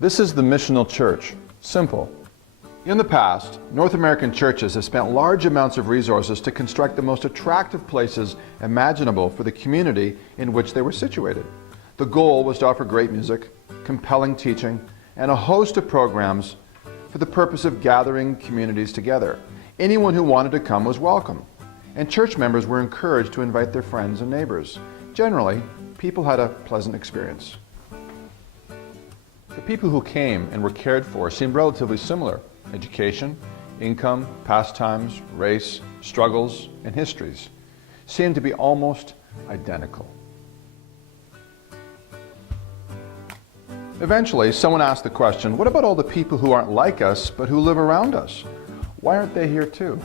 This is the missional church. Simple. In the past, North American churches have spent large amounts of resources to construct the most attractive places imaginable for the community in which they were situated. The goal was to offer great music, compelling teaching, and a host of programs for the purpose of gathering communities together. Anyone who wanted to come was welcome, and church members were encouraged to invite their friends and neighbors. Generally, people had a pleasant experience. The people who came and were cared for seemed relatively similar. Education, income, pastimes, race, struggles, and histories seemed to be almost identical. Eventually, someone asked the question, what about all the people who aren't like us but who live around us? Why aren't they here too?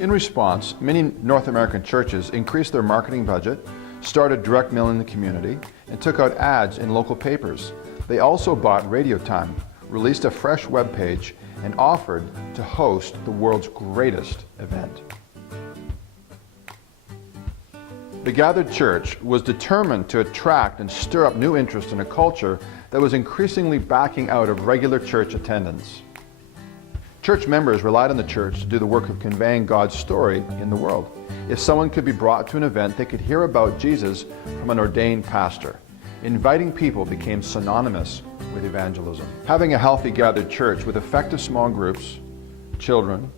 In response, many North American churches increased their marketing budget, started direct mail in the community, and took out ads in local papers. They also bought radio time, released a fresh web page, and offered to host the world's greatest event. The gathered church was determined to attract and stir up new interest in a culture that was increasingly backing out of regular church attendance. Church members relied on the church to do the work of conveying God's story in the world. If someone could be brought to an event, they could hear about Jesus from an ordained pastor. Inviting people became synonymous with evangelism. Having a healthy gathered church with effective small groups, children,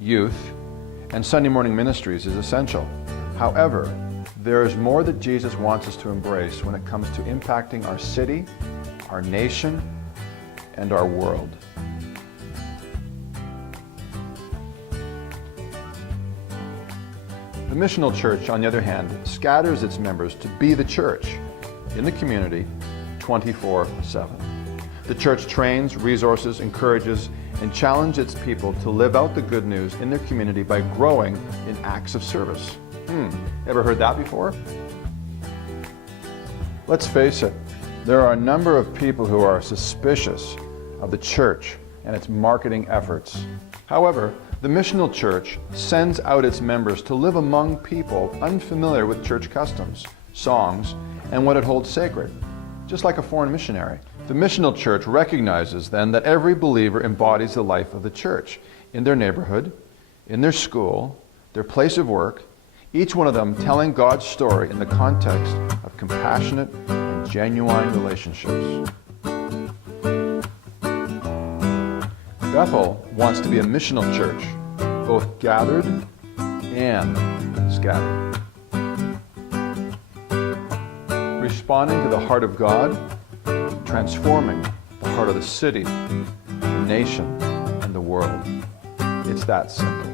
youth, and Sunday morning ministries is essential. However, there is more that Jesus wants us to embrace when it comes to impacting our city, our nation, and our world. The missional church, on the other hand, scatters its members to be the church in the community 24/7. The church trains, resources, encourages, and challenges its people to live out the good news in their community by growing in acts of service. Ever heard that before? Let's face it, there are a number of people who are suspicious of the church and its marketing efforts. However, the missional church sends out its members to live among people unfamiliar with church customs, songs, and what it holds sacred, just like a foreign missionary. The missional church recognizes then that every believer embodies the life of the church in their neighborhood, in their school, their place of work, each one of them telling God's story in the context of compassionate and genuine relationships. Bethel wants to be a missional church, both gathered and scattered. Responding to the heart of God, transforming the heart of the city, the nation, and the world. It's that simple.